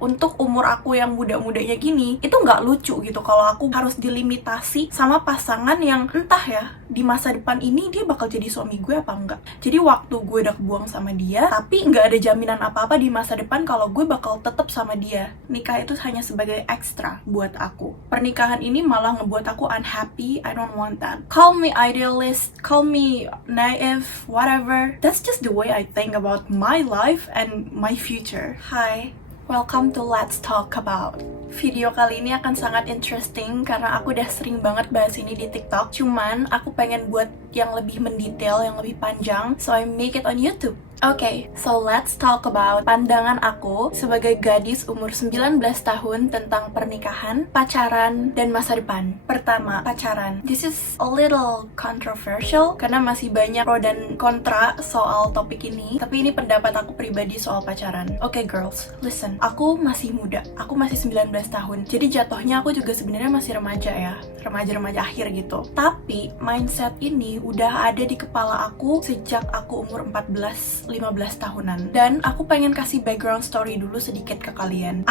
Untuk umur aku yang muda-mudanya gini, itu nggak lucu gitu kalau aku harus dilimitasi sama pasangan yang entah ya, di masa depan ini dia bakal jadi suami gue apa enggak. Jadi waktu gue udah kebuang sama dia, tapi nggak ada jaminan apa-apa di masa depan kalau gue bakal tetap sama dia. Nikah itu hanya sebagai ekstra buat aku. Pernikahan ini malah ngebuat aku unhappy. I don't want that. Call me idealist, call me naive, whatever. That's just the way I think about my life and my future. Hi, welcome to Let's Talk About. Video kali ini akan sangat interesting karena aku udah sering banget bahas ini di TikTok. Cuman aku pengen buat yang lebih mendetail, yang lebih panjang, so I make it on YouTube. Okay, so let's talk about pandangan aku sebagai gadis umur 19 tahun tentang pernikahan, pacaran, dan masa depan. Pertama, pacaran. This is a little controversial karena masih banyak pro dan kontra soal topik ini. Tapi ini pendapat aku pribadi soal pacaran. Okay girls, listen. Aku masih muda. Aku masih 19 tahun. Jadi jatuhnya aku juga sebenarnya masih remaja ya. Remaja-remaja akhir gitu. Tapi mindset ini udah ada di kepala aku sejak aku umur 14-15 tahunan. Dan aku pengen kasih background story dulu sedikit ke kalian.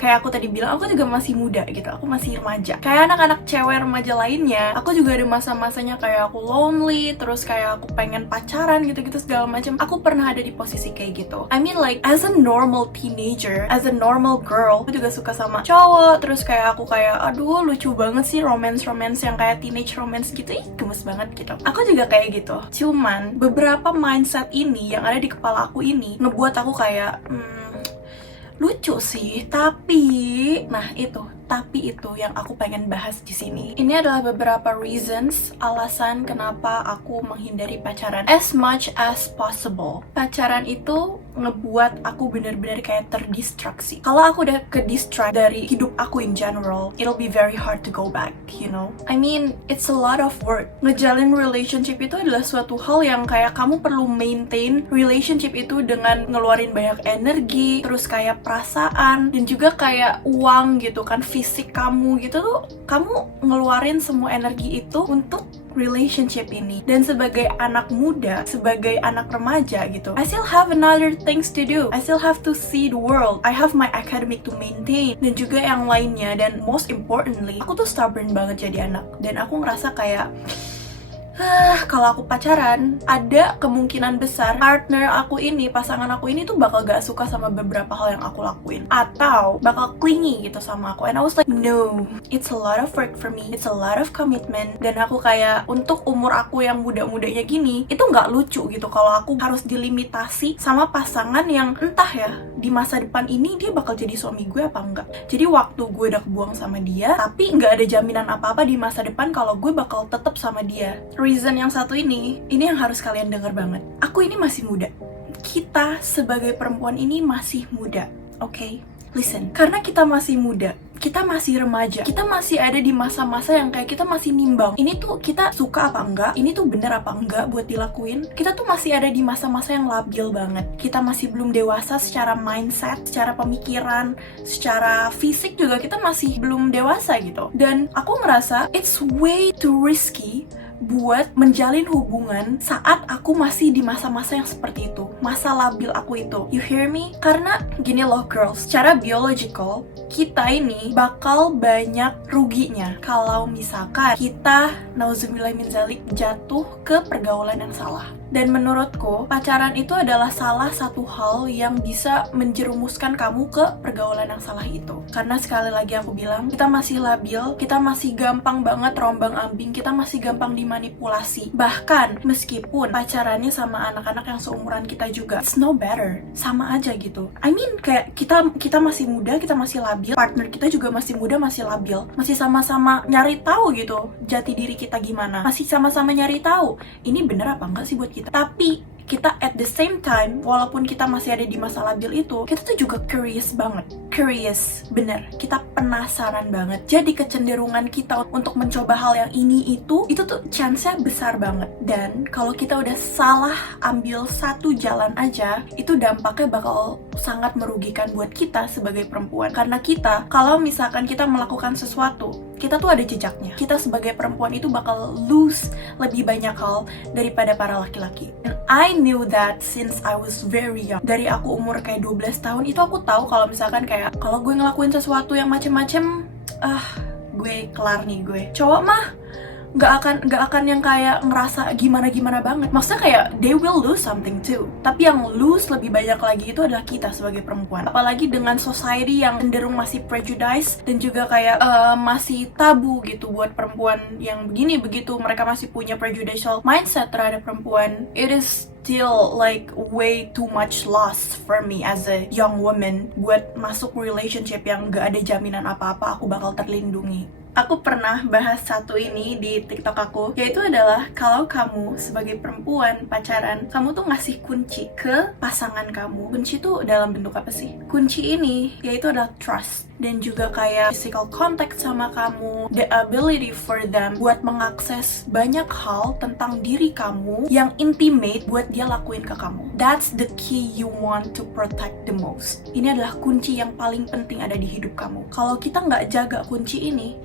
Kayak aku tadi bilang, aku juga masih muda gitu. Aku masih remaja. Kayak anak-anak cewek remaja lainnya, aku juga ada masa-masanya kayak aku lonely, terus kayak aku pengen pacaran gitu-gitu segala macam. Aku pernah ada di posisi kayak gitu. I mean like as a normal teenager, as a normal girl, aku juga suka sama cowok. Terus kayak aku kayak aduh lucu banget sih romance yang kayak teenage romance gitu. Ih, gemes banget gitu. Aku juga kayak gitu. Cuman beberapa mindset ini yang ada di kepala aku ini ngebuat aku kayak lucu sih, tapi itu yang aku pengen bahas di sini. Ini adalah beberapa reasons, alasan kenapa aku menghindari pacaran as much as possible. Pacaran itu ngebuat aku bener-bener kayak terdistraksi. Kalau aku udah ke-distract dari hidup aku in general, it'll be very hard to go back, you know? I mean, it's a lot of work. Ngejalin relationship itu adalah suatu hal yang kayak kamu perlu maintain relationship itu dengan ngeluarin banyak energi, terus kayak perasaan, dan juga kayak uang gitu kan, fisik kamu gitu tuh, kamu ngeluarin semua energi itu untuk relationship ini. Dan sebagai anak muda, sebagai anak remaja gitu, I still have another things to do. I still have to see the world. I have my academic to maintain dan juga yang lainnya. Dan most importantly, aku tuh stubborn banget jadi anak. Dan aku ngerasa kayak kalau aku pacaran, ada kemungkinan besar partner aku ini, pasangan aku ini tuh bakal gak suka sama beberapa hal yang aku lakuin, atau bakal clingy gitu sama aku. And I was like, no, it's a lot of work for me, it's a lot of commitment. Dan aku kayak, untuk umur aku yang muda-mudanya gini, itu gak lucu gitu kalau aku harus dilimitasi sama pasangan yang entah ya, di masa depan ini dia bakal jadi suami gue apa enggak. Jadi waktu gue udah kebuang sama dia, tapi gak ada jaminan apa-apa di masa depan kalau gue bakal tetap sama dia. Reason yang satu ini yang harus kalian dengar banget. Aku ini masih muda. Kita sebagai perempuan ini masih muda, okay? Listen, karena kita masih muda, kita masih remaja, kita masih ada di masa-masa yang kayak kita masih nimbang, ini tuh kita suka apa enggak, ini tuh bener apa enggak buat dilakuin. Kita tuh masih ada di masa-masa yang labil banget. Kita masih belum dewasa secara mindset, secara pemikiran, secara fisik juga kita masih belum dewasa gitu. Dan aku ngerasa it's way too risky buat menjalin hubungan saat aku masih di masa-masa yang seperti itu, masa labil aku itu. You hear me? Karena gini loh girls, secara biological kita ini bakal banyak ruginya kalau misalkan kita nauzubillah min zalik jatuh ke pergaulan yang salah. Dan menurutku, pacaran itu adalah salah satu hal yang bisa menjerumuskan kamu ke pergaulan yang salah itu. Karena sekali lagi aku bilang, kita masih labil, kita masih gampang banget rombang-ambing, kita masih gampang dimanipulasi. Bahkan, meskipun pacarannya sama anak-anak yang seumuran kita juga, it's no better. Sama aja gitu. I mean, kayak kita masih muda, kita masih labil, partner kita juga masih muda, masih labil. Masih sama-sama nyari tahu gitu, jati diri kita gimana. Masih sama-sama nyari tahu, ini bener apa enggak sih buat kita. Tapi kita at the same time, walaupun kita masih ada di masa labil itu, kita tuh juga curious banget. Curious, bener. Kita penasaran banget. Jadi kecenderungan kita untuk mencoba hal yang ini itu tuh chance-nya besar banget. Dan kalau kita udah salah ambil satu jalan aja, itu dampaknya bakal sangat merugikan buat kita sebagai perempuan. Karena kita, kalau misalkan kita melakukan sesuatu, kita tuh ada jejaknya. Kita sebagai perempuan itu bakal lose lebih banyak hal daripada para laki-laki. I knew that since I was very young. Dari aku umur kayak 12 tahun itu aku tahu kalau misalkan kayak kalau gue ngelakuin sesuatu yang macem-macem, gue kelar nih gue. Cowok mah nggak akan yang kayak ngerasa gimana banget. Maksudnya kayak they will lose something too. Tapi yang lose lebih banyak lagi itu adalah kita sebagai perempuan. Apalagi dengan society yang cenderung masih prejudice dan juga kayak masih tabu gitu buat perempuan yang begini begitu. Mereka masih punya prejudicial mindset terhadap perempuan. It is still like way too much loss for me as a young woman buat masuk relationship yang gak ada jaminan apa-apa aku bakal terlindungi. Aku pernah bahas satu ini di TikTok aku, yaitu adalah kalau kamu sebagai perempuan pacaran, kamu tuh ngasih kunci ke pasangan kamu. Kunci tuh dalam bentuk apa sih? Kunci ini yaitu adalah trust dan juga kayak physical contact sama kamu, the ability for them buat mengakses banyak hal tentang diri kamu yang intimate buat dia lakuin ke kamu. That's the key you want to protect the most. Ini adalah kunci yang paling penting ada di hidup kamu. Kalau kita nggak jaga kunci ini,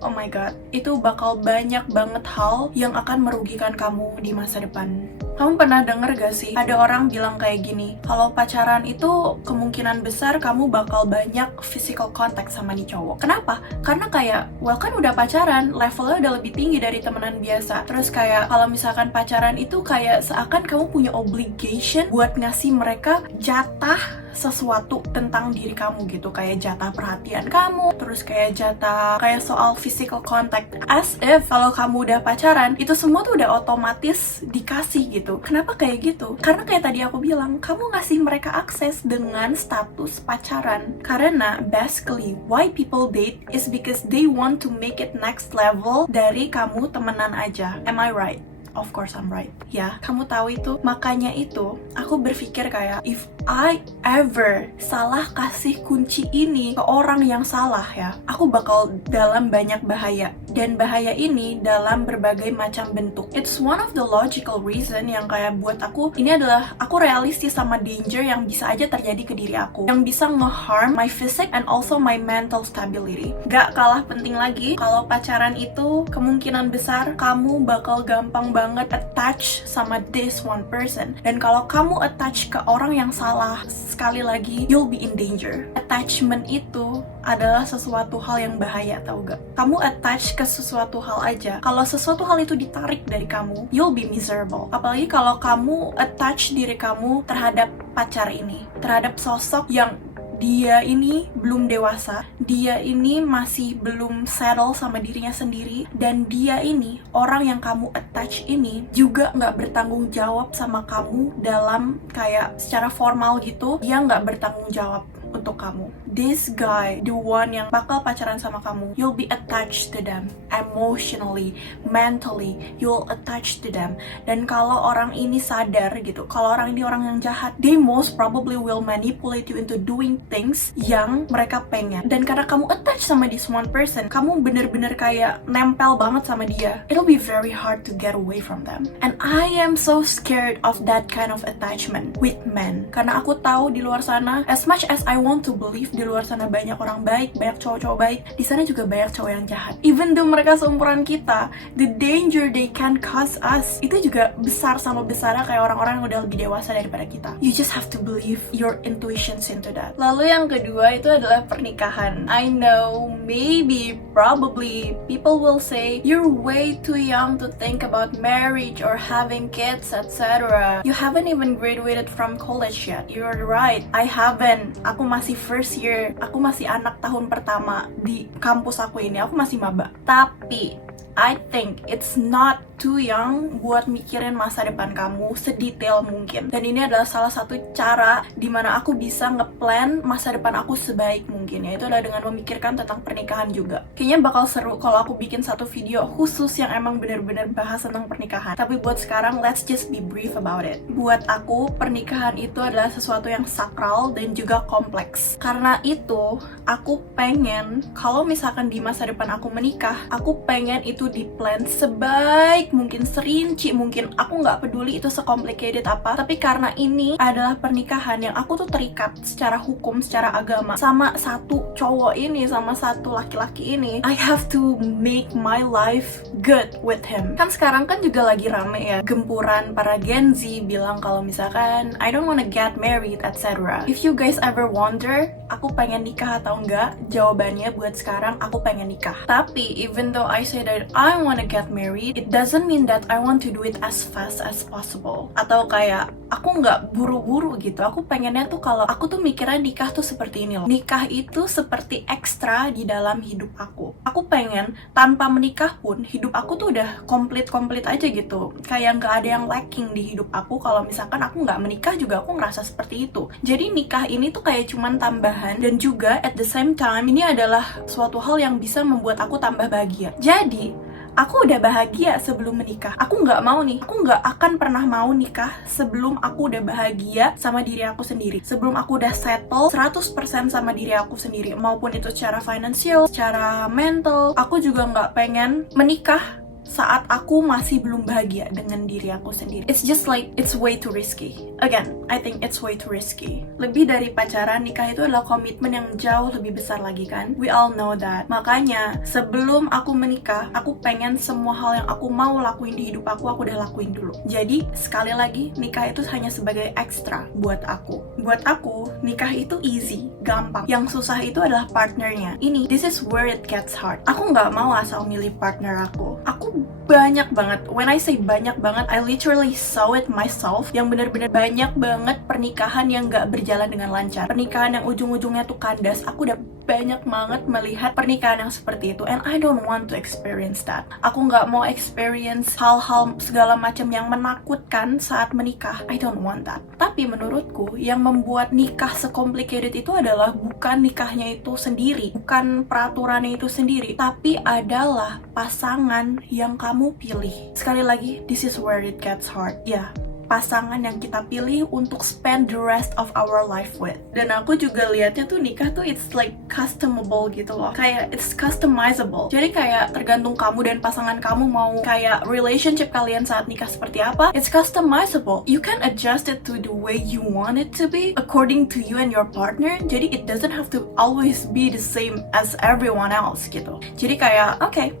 oh my god, itu bakal banyak banget hal yang akan merugikan kamu di masa depan. Kamu pernah denger gak sih, ada orang bilang kayak gini, kalau pacaran itu kemungkinan besar kamu bakal banyak physical contact sama nih cowok. Kenapa? Karena kayak, well kan udah pacaran, levelnya udah lebih tinggi dari temenan biasa. Terus kayak, kalau misalkan pacaran itu kayak seakan kamu punya obligation buat ngasih mereka jatah sesuatu tentang diri kamu gitu, kayak jatah perhatian kamu, terus kayak jatah kayak soal physical contact, as if kalau kamu udah pacaran itu semua tuh udah otomatis dikasih gitu. Kenapa kayak gitu? Karena kayak tadi aku bilang, kamu ngasih mereka akses dengan status pacaran. Karena basically why people date is because they want to make it next level dari kamu temenan aja. Am I right? Of course I'm right. Ya, kamu tahu itu. Makanya itu, aku berpikir kayak, if I ever salah kasih kunci ini ke orang yang salah ya, aku bakal dalam banyak bahaya. Dan bahaya ini dalam berbagai macam bentuk. It's one of the logical reason yang kayak buat aku, ini adalah aku realistis sama danger yang bisa aja terjadi ke diri aku. Yang bisa nge-harm my physique and also my mental stability. Gak kalah penting lagi, kalau pacaran itu kemungkinan besar kamu bakal gampang banget attach sama this one person. Dan kalau kamu attach ke orang yang salah, sekali lagi, you'll be in danger. Attachment itu adalah sesuatu hal yang bahaya, tau gak? Kamu attach ke sesuatu hal aja, kalau sesuatu hal itu ditarik dari kamu, you'll be miserable. Apalagi kalau kamu attach diri kamu terhadap pacar ini, terhadap sosok yang dia ini belum dewasa, dia ini masih belum settle sama dirinya sendiri, dan dia ini, orang yang kamu attach ini, juga nggak bertanggung jawab sama kamu dalam kayak secara formal gitu, dia nggak bertanggung jawab untuk kamu. This guy, the one yang bakal pacaran sama kamu, you'll be attached to them emotionally, mentally, you'll attach to them. Dan kalau orang ini sadar gitu, kalau orang ini orang yang jahat, they most probably will manipulate you into doing things yang mereka pengen. Dan karena kamu attach sama this one person, kamu bener-bener kayak nempel banget sama dia, it'll be very hard to get away from them. And I am so scared of that kind of attachment with men. Karena aku tahu di luar sana, as much as I want to believe di luar sana banyak orang baik, banyak cowok-cowok baik, di sana juga banyak cowok yang jahat. Even though mereka seumuran kita, the danger they can cause us itu juga besar sama besarnya kayak orang-orang yang udah lebih dewasa daripada kita. You just have to believe your intuitions into that. Lalu yang kedua itu adalah pernikahan. I know, maybe, probably, people will say, you're way too young to think about marriage or having kids, etc. You haven't even graduated from college yet. You're right, I haven't. Aku masih first year, aku masih anak tahun pertama di kampus aku ini, aku masih maba. Tapi I think it's not too young buat mikirin masa depan kamu sedetail mungkin. Dan ini adalah salah satu cara dimana aku bisa ngeplan masa depan aku sebaik mungkin, yaitu adalah dengan memikirkan tentang pernikahan juga. Kayaknya bakal seru kalau aku bikin satu video khusus yang emang bener-bener bahas tentang pernikahan. Tapi buat sekarang, let's just be brief about it. Buat aku, pernikahan itu adalah sesuatu yang sakral dan juga kompleks. Karena itu, aku pengen kalau misalkan di masa depan aku menikah, aku pengen itu di-plan sebaik mungkin, serinci mungkin. Aku nggak peduli itu secomplicated apa, tapi karena ini adalah pernikahan yang aku tuh terikat secara hukum, secara agama sama satu cowok ini, sama satu laki-laki ini, I have to make my life good with him. Kan sekarang kan juga lagi rame ya gempuran para Gen Z bilang kalau misalkan I don't wanna get married, etc. If you guys ever wonder aku pengen nikah atau enggak, jawabannya buat sekarang aku pengen nikah. Tapi even though I say that I wanna get married, it doesn't mean that I want to do it as fast as possible. Atau kayak aku nggak buru-buru gitu. Aku pengennya tuh kalau aku tuh mikirnya nikah tuh seperti ini loh. Nikah itu seperti ekstra di dalam hidup aku. Aku pengen tanpa menikah pun hidup aku tuh udah komplit aja gitu. Kayak nggak ada yang lacking di hidup aku kalau misalkan aku nggak menikah juga aku ngerasa seperti itu. Jadi nikah ini tuh kayak cuman tambahan, dan juga at the same time ini adalah suatu hal yang bisa membuat aku tambah bahagia. Jadi aku udah bahagia sebelum menikah. Aku nggak akan pernah mau nikah sebelum aku udah bahagia sama diri aku sendiri. Sebelum aku udah settle 100% sama diri aku sendiri. Maupun itu secara financial, secara mental. Aku juga nggak pengen menikah saat aku masih belum bahagia dengan diri aku sendiri. It's just like, it's way too risky. Again, I think it's way too risky. Lebih dari pacaran, nikah itu adalah komitmen yang jauh lebih besar lagi kan? We all know that. Makanya, sebelum aku menikah, aku pengen semua hal yang aku mau lakuin di hidup aku udah lakuin dulu. Jadi, sekali lagi, nikah itu hanya sebagai ekstra buat aku. Buat aku, nikah itu easy, gampang. Yang susah itu adalah partnernya. This is where it gets hard. Aku nggak mau asal milih partner aku. Aku banyak banget, when I say banyak banget, I literally saw it myself, yang bener-bener banyak banget pernikahan yang gak berjalan dengan lancar, pernikahan yang ujung-ujungnya tuh kandas. Aku udah banyak banget melihat pernikahan yang seperti itu, and I don't want to experience that. Aku gak mau experience hal-hal segala macam yang menakutkan saat menikah. I don't want that. Tapi menurutku, yang membuat nikah secomplicated itu adalah bukan nikahnya itu sendiri, bukan peraturannya itu sendiri, tapi adalah pasangan yang kamu pilih. Sekali lagi, this is where it gets hard. Ya, pasangan yang kita pilih untuk spend the rest of our life with. Dan aku juga lihatnya tuh nikah tuh it's like customable gitu loh. Kayak it's customizable. Jadi kayak tergantung kamu dan pasangan kamu mau kayak relationship kalian saat nikah seperti apa. It's customizable. You can adjust it to the way you want it to be according to you and your partner. Jadi it doesn't have to always be the same as everyone else gitu. Jadi kayak okay,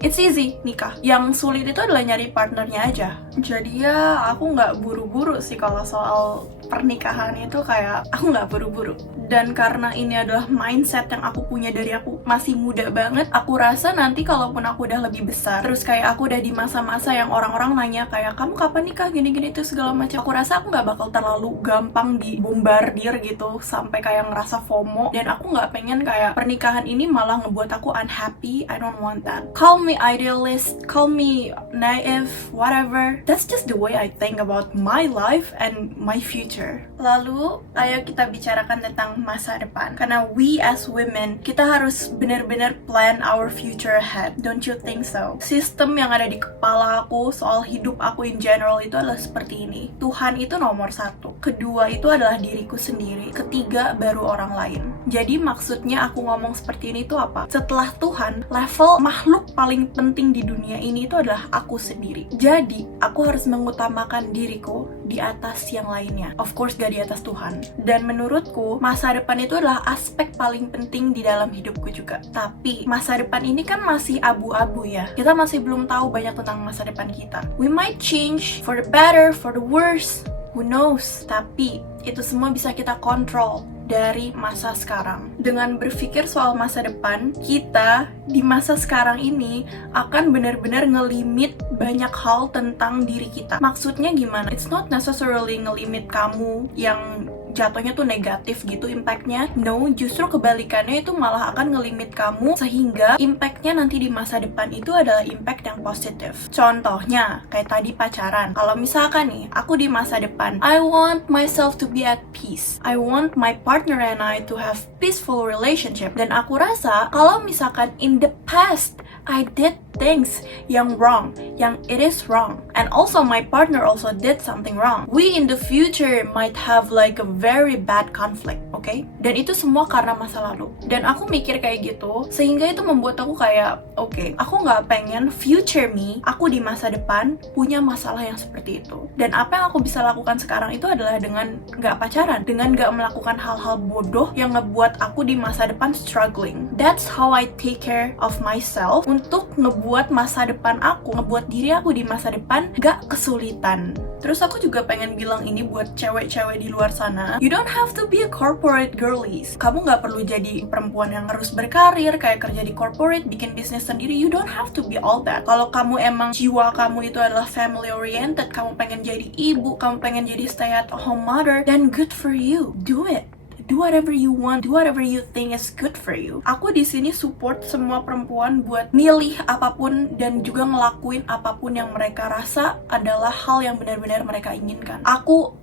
it's easy nikah. Yang sulit itu adalah nyari partnernya aja. Jadi ya aku nggak buru-buru sih kalau soal pernikahan itu, kayak aku nggak buru-buru. Dan karena ini adalah mindset yang aku punya dari aku masih muda banget, aku rasa nanti kalaupun aku udah lebih besar, terus kayak aku udah di masa-masa yang orang-orang nanya kayak kamu kapan nikah gini-gini itu segala macam, aku rasa aku nggak bakal terlalu gampang dibombardir gitu sampai kayak ngerasa FOMO. Dan aku nggak pengen kayak pernikahan ini malah ngebuat aku unhappy. I don't want that. Call me idealist, call me naive, whatever. That's just the way I think about my life and my future. Lalu, ayo kita bicarakan tentang masa depan. Karena we as women, kita harus benar-benar plan our future ahead. Don't you think so? Sistem yang ada di kepala aku soal hidup aku in general itu adalah seperti ini. Tuhan itu nomor 1. Kedua itu adalah diriku sendiri. Ketiga baru orang lain. Jadi maksudnya aku ngomong seperti ini tuh apa? Setelah Tuhan, level makhluk paling penting di dunia ini itu adalah aku sendiri. Jadi, aku harus mengutamakan diriku di atas yang lainnya. Of course gak di atas Tuhan. Dan menurutku, masa depan itu adalah aspek paling penting di dalam hidupku juga. Tapi, masa depan ini kan masih abu-abu ya. Kita masih belum tahu banyak tentang masa depan kita. We might change for the better, for the worse. Who knows? Tapi, itu semua bisa kita kontrol dari masa sekarang. Dengan berpikir soal masa depan, kita di masa sekarang ini akan benar-benar ngelimit banyak hal tentang diri kita. Maksudnya gimana? It's not necessarily ngelimit kamu yang jatuhnya tuh negatif gitu impactnya. No, justru kebalikannya itu malah akan ngelimit kamu sehingga impactnya nanti di masa depan itu adalah impact yang positif. Contohnya, kayak tadi pacaran. Kalau misalkan nih, aku di masa depan, I want myself to be at peace. I want my partner and I to have peaceful relationship. Dan aku rasa, kalau misalkan in the past, I did things yang wrong, yang it is wrong, and also my partner also did something wrong, we in the future might have like a very bad conflict, okay? Dan itu semua karena masa lalu. Dan aku mikir kayak gitu, sehingga itu membuat aku kayak, okay, aku nggak pengen future me, aku di masa depan punya masalah yang seperti itu. Dan apa yang aku bisa lakukan sekarang itu adalah dengan nggak pacaran, dengan nggak melakukan hal-hal bodoh yang ngebuat aku di masa depan struggling. That's how I take care of myself untuk ngebuat masa depan aku, ngebuat diri aku di masa depan nggak kesulitan. Terus aku juga pengen bilang ini buat cewek-cewek di luar sana, you don't have to be a corporate girlies. Kamu nggak perlu jadi perempuan yang harus berkarir, kayak kerja di corporate, bikin bisnis sendiri. You don't have to be all that. Kalau kamu emang jiwa kamu itu adalah family oriented, kamu pengen jadi ibu, kamu pengen jadi stay at home mother, then good for you. Do it. Do whatever you want, do whatever you think is good for you. Aku di sini support semua perempuan buat milih apapun dan juga ngelakuin apapun yang mereka rasa adalah hal yang benar-benar mereka inginkan.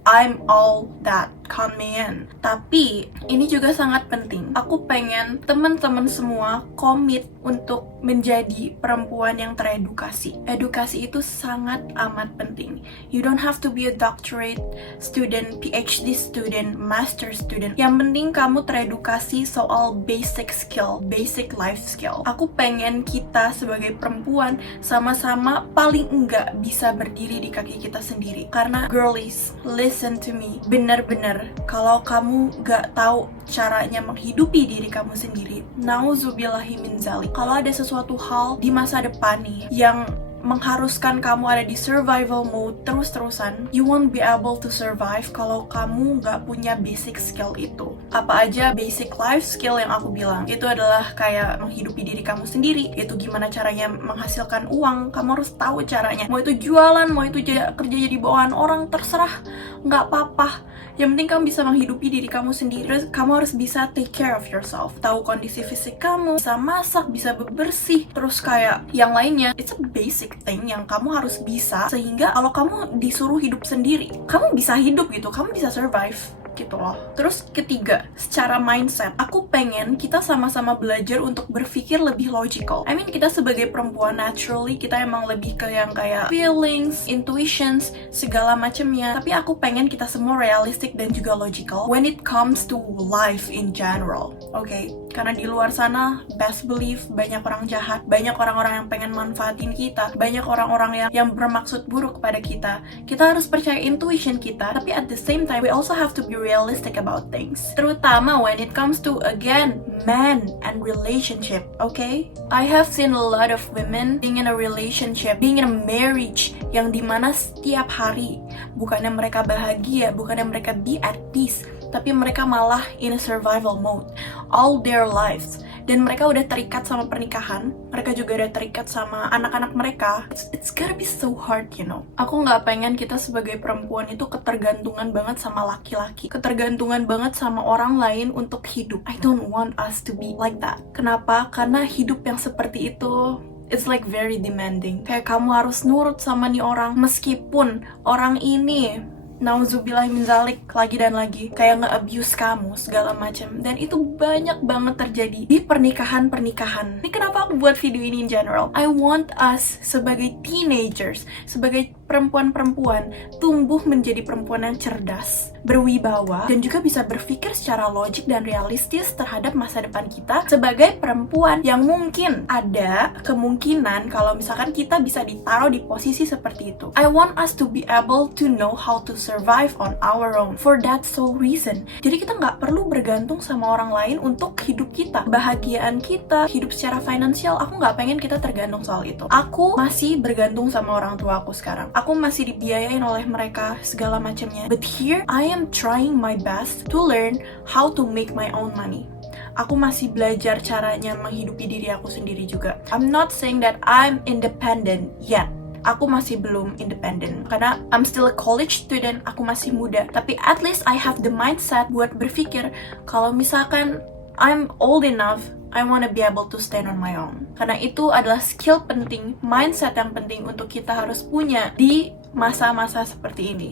I'm all that, count me in. Tapi ini juga sangat penting. Aku pengen teman-teman semua komit untuk menjadi perempuan yang teredukasi. Edukasi itu sangat amat penting. You don't have to be a doctorate student, PhD student, master student. Yang penting kamu teredukasi soal basic skill, basic life skill. Aku pengen kita sebagai perempuan sama-sama paling enggak bisa berdiri di kaki kita sendiri. Karena girlies, listen to me. Bener-bener, kalau kamu gak tahu caranya menghidupi diri kamu sendiri, nauzubillahi min zalik. Kalau ada sesuatu hal di masa depan nih yang mengharuskan kamu ada di survival mode terus-terusan, you won't be able to survive kalau kamu nggak punya basic skill itu. Apa aja basic life skill yang aku bilang? Itu adalah kayak menghidupi diri kamu sendiri, itu gimana caranya menghasilkan uang, kamu harus tahu caranya. Mau itu jualan, mau itu kerja jadi bawahan orang, terserah, nggak apa-apa. Yang penting kamu bisa menghidupi diri kamu sendiri. Terus kamu harus bisa take care of yourself, tahu kondisi fisik kamu, bisa masak, bisa bebersih, terus kayak yang lainnya. It's a basic thing yang kamu harus bisa, sehingga kalau kamu disuruh hidup sendiri, kamu bisa hidup gitu, kamu bisa survive gitu loh. Terus ketiga, secara mindset, aku pengen kita sama-sama belajar untuk berpikir lebih logical. I mean, kita sebagai perempuan naturally kita emang lebih ke yang kayak feelings, intuitions, segala macamnya. Tapi aku pengen kita semua realistic dan juga logical when it comes to life in general. Okay? Karena di luar sana, best believe, banyak orang jahat, banyak orang-orang yang pengen manfaatin kita, banyak orang-orang yang bermaksud buruk kepada kita. Kita harus percaya intuition kita, tapi at the same time, we also have to be realistic about things. Terutama when it comes to, again, men and relationship, okay? I have seen a lot of women being in a relationship, being in a marriage, yang dimana setiap hari, bukannya mereka bahagia, bukannya mereka be at peace, tapi mereka malah in a survival mode all their lives. Dan mereka udah terikat sama pernikahan, mereka juga udah terikat sama anak-anak mereka. It's gotta be so hard, you know. Aku nggak pengen kita sebagai perempuan itu ketergantungan banget sama laki-laki, ketergantungan banget sama orang lain untuk hidup. I don't want us to be like that. Kenapa? Karena hidup yang seperti itu, it's like very demanding. Kayak kamu harus nurut sama nih orang, meskipun orang ini nauzubillah min zalik lagi dan lagi kayak nge-abuse kamu segala macam. Dan itu banyak banget terjadi di pernikahan-pernikahan. Ini kenapa aku buat video ini in general. I want us sebagai teenagers, sebagai perempuan-perempuan tumbuh menjadi perempuan yang cerdas, berwibawa, dan juga bisa berpikir secara logik dan realistis terhadap masa depan kita sebagai perempuan yang mungkin ada kemungkinan kalau misalkan kita bisa ditaruh di posisi seperti itu. I want us to be able to know how to survive on our own for that sole reason. Jadi kita nggak perlu bergantung sama orang lain untuk hidup kita, kebahagiaan kita, hidup secara finansial. Aku nggak pengen kita tergantung soal itu. Aku masih bergantung sama orang tua aku sekarang. Aku masih dibiayain oleh mereka segala macamnya. But here I am trying my best to learn how to make my own money. Aku masih belajar caranya menghidupi diri aku sendiri juga. I'm not saying that I'm independent yet. Aku masih belum independent karena I'm still a college student, aku masih muda. Tapi at least I have the mindset buat berpikir kalau misalkan I'm old enough, I wanna be able to stand on my own. Karena itu adalah skill penting, mindset yang penting untuk kita harus punya di masa-masa seperti ini.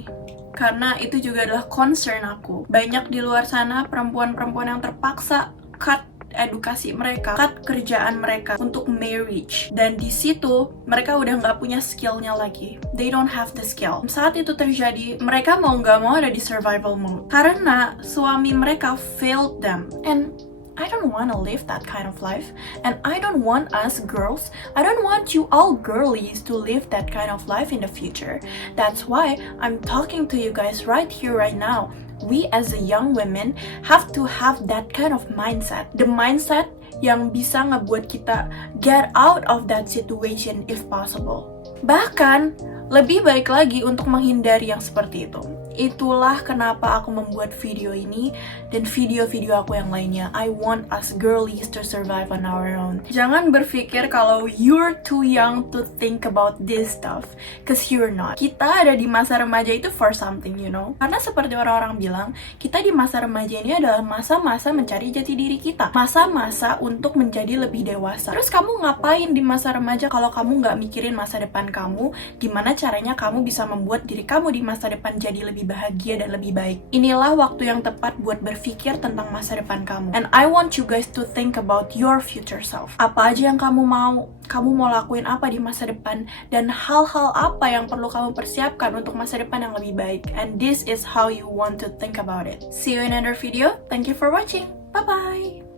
Karena itu juga adalah concern aku. Banyak di luar sana perempuan-perempuan yang terpaksa cut edukasi mereka, cut kerjaan mereka untuk marriage. Dan di situ mereka udah nggak punya skillnya lagi. They don't have the skill. Saat itu terjadi, mereka mau nggak mau ada di survival mode karena suami mereka failed them. And I don't want to live that kind of life, and I don't want us girls, I don't want you all girlies to live that kind of life in the future. That's why I'm talking to you guys right here, right now. We as a young women have to have that kind of mindset. The mindset yang bisa ngebuat kita get out of that situation if possible. Bahkan, lebih baik lagi untuk menghindari yang seperti itu. Itulah kenapa aku membuat video ini dan video-video aku yang lainnya. I want us girlies to survive on our own. Jangan berpikir kalau you're too young to think about this stuff, cause you're not. Kita ada di masa remaja itu for something, you know. Karena seperti orang-orang bilang, kita di masa remaja ini adalah masa-masa mencari jati diri kita. Masa-masa untuk menjadi lebih dewasa. Terus kamu ngapain di masa remaja kalau kamu nggak mikirin masa depan kamu? Gimana caranya kamu bisa membuat diri kamu di masa depan jadi lebih bahagia dan lebih baik. Inilah waktu yang tepat buat berpikir tentang masa depan kamu. And I want you guys to think about your future self. Apa aja yang kamu mau lakuin apa di masa depan, dan hal-hal apa yang perlu kamu persiapkan untuk masa depan yang lebih baik. And this is how you want to think about it. See you in another video. Thank you for watching. Bye-bye.